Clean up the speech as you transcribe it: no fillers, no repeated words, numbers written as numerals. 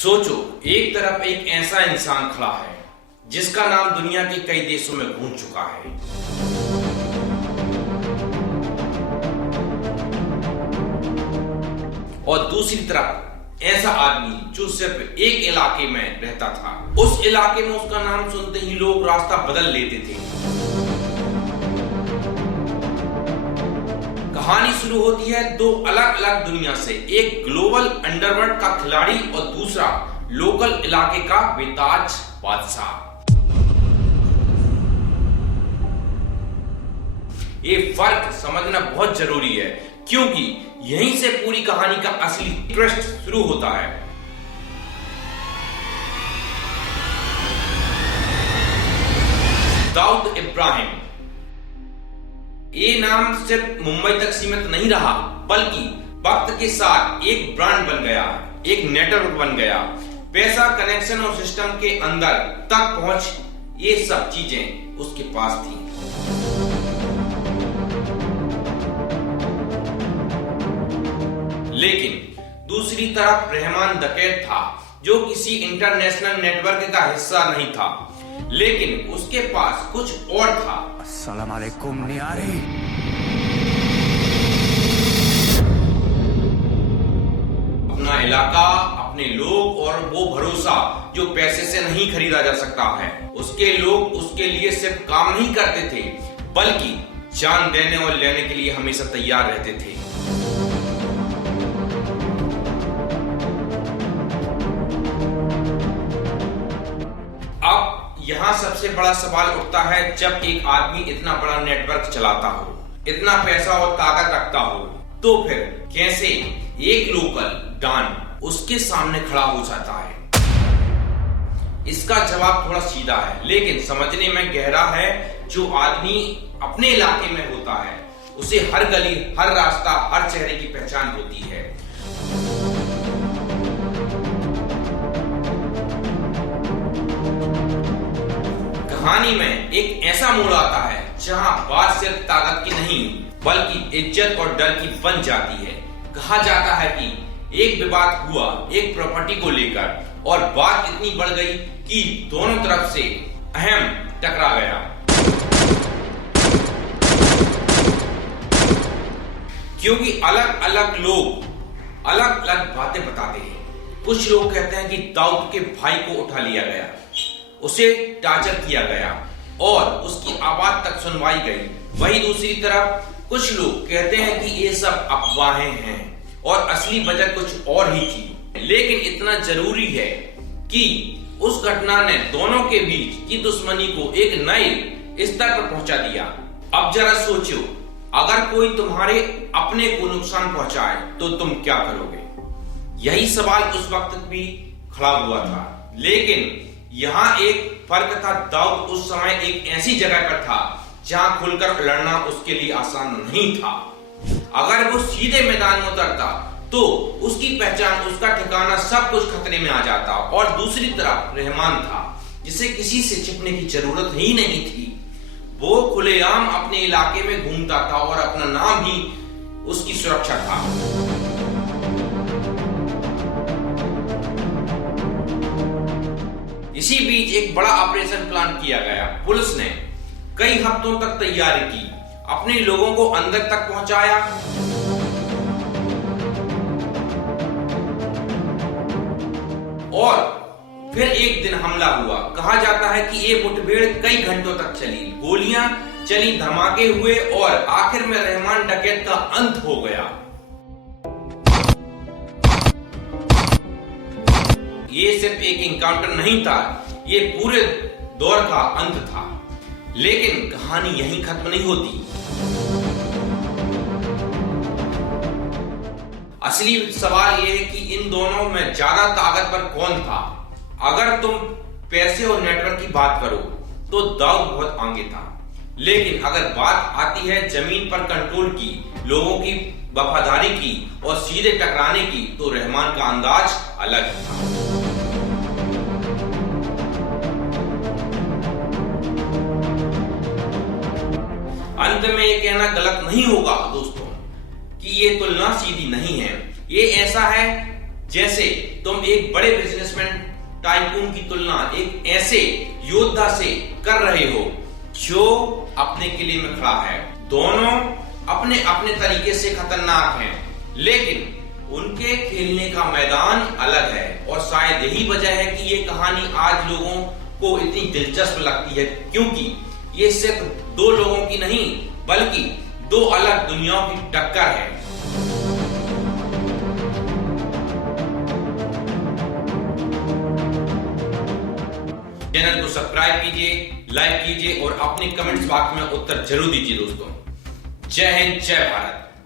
सोचो, एक तरफ एक ऐसा इंसान खड़ा है जिसका नाम दुनिया के कई देशों में गूंज चुका है। और दूसरी तरफ ऐसा आदमी जो सिर्फ एक इलाके में रहता था। उस इलाके में उसका नाम सुनते ही लोग रास्ता बदल लेते थे। कहानी शुरू होती है दो अलग अलग दुनिया से, एक ग्लोबल अंडरवर्ल्ड का खिलाड़ी और दूसरा लोकल इलाके का बेताज बादशाह। ये फर्क समझना बहुत जरूरी है क्योंकि यहीं से पूरी कहानी का असली ट्विस्ट शुरू होता है। दाऊद इब्राहिम, ये नाम सिर्फ मुंबई तक सीमित नहीं रहा बल्कि वक्त के साथ एक ब्रांड बन गया, एक नेटवर्क बन गया। पैसा, कनेक्शन और सिस्टम के अंदर तक पहुंच, ये सब चीजें उसके पास थी। लेकिन दूसरी तरफ रहमान डकैत था जो किसी इंटरनेशनल नेटवर्क का हिस्सा नहीं था, लेकिन उसके पास कुछ और था। अस्सलाम वालेकुम नियारी। अपना इलाका, अपने लोग और वो भरोसा जो पैसे से नहीं खरीदा जा सकता है। उसके लोग उसके लिए सिर्फ काम नहीं करते थे बल्कि जान देने और लेने के लिए हमेशा तैयार रहते थे। यहाँ सबसे बड़ा सवाल उठता है, जब एक आदमी इतना बड़ा नेटवर्क चलाता हो, इतना पैसा और ताकत रखता हो, तो फिर कैसे एक लोकल डॉन उसके सामने खड़ा हो जाता है? इसका जवाब थोड़ा सीधा है लेकिन समझने में गहरा है। जो आदमी अपने इलाके में होता है उसे हर गली, हर रास्ता, हर चेहरे की पहचान होती है। कहानी में एक ऐसा मोड़ आता है जहां बात सिर्फ ताकत की नहीं बल्कि इज्जत और डर की बन जाती है। कहा जाता है कि एक विवाद हुआ एक प्रॉपर्टी को लेकर और बात इतनी बढ़ गई कि दोनों तरफ से अहम टकरा गया। क्योंकि अलग अलग लोग अलग अलग बातें बताते हैं। कुछ लोग कहते हैं कि दाऊद के भाई को उठा लिया गया, उसे टार्चर किया गया और उसकी आवाज तक सुनवाई गई। वहीं दूसरी तरफ कुछ लोग कहते हैं कि ये सब अफवाहें हैं और असली वजह कुछ और ही थी। लेकिन इतना जरूरी है कि उस घटना ने दोनों के बीच की दुश्मनी को एक नए स्तर पर पहुंचा दिया। अब जरा सोचो, अगर कोई तुम्हारे अपने को नुकसान पहुंचाए तो तुम क्या करोगे? यही सवाल उस वक्त भी खड़ा हुआ था। लेकिन यहाँ एक फर्क था, दाऊद उस समय एक ऐसी जगह पर था जहां खुलकर लड़ना उसके लिए आसान नहीं था। अगर वो सीधे मैदान में उतरता तो उसकी पहचान, उसका ठिकाना, सब कुछ खतरे में आ जाता। और दूसरी तरफ रहमान था जिसे किसी से छिपने की जरूरत ही नहीं थी। वो खुलेआम अपने इलाके में घूमता था और अपना नाम ही उसकी सुरक्षा था। इसी बीच एक बड़ा ऑपरेशन प्लान किया गया। पुलिस ने कई हफ्तों तक तैयारी की, अपने लोगों को अंदर तक पहुंचाया और फिर एक दिन हमला हुआ। कहा जाता है कि ये मुठभेड़ कई घंटों तक चली, गोलियां चली, धमाके हुए और आखिर में रहमान डकैत का अंत हो गया। ये सिर्फ एक इनकाउंटर नहीं था, ये पूरे दौर का अंत था। लेकिन कहानी यहीं खत्म नहीं होती। असली सवाल यह है कि इन दोनों में ज्यादा ताकतवर कौन था? अगर तुम पैसे और नेटवर्क की बात करो तो दाऊद बहुत आगे था, लेकिन अगर बात आती है जमीन पर कंट्रोल की, लोगों की वफादारी की और सीधे टकराने की, तो रहमान का अंदाज अलग था। अंत में ये कहना गलत नहीं होगा दोस्तों कि ये तुलना सीधी नहीं है। ये ऐसा है जैसे तुम एक बड़े बिजनेसमैन टाइकून की तुलना एक ऐसे योद्धा से कर रहे हो जो अपने किले में खड़ा है। दोनों अपने अपने तरीके से खतरनाक हैं, लेकिन उनके खेलने का मैदान अलग है। और शायद यही वजह है कि ये कहानी आज लोगों को इतनी दिलचस्प लगती है, क्योंकि ये सिर्फ दो लोगों की नहीं बल्कि दो अलग दुनियाओं की टक्कर है। चैनल को सब्सक्राइब कीजिए, लाइक कीजिए और अपने कमेंट्स बॉक्स में उत्तर जरूर दीजिए दोस्तों। जय हिंद, जय भारत।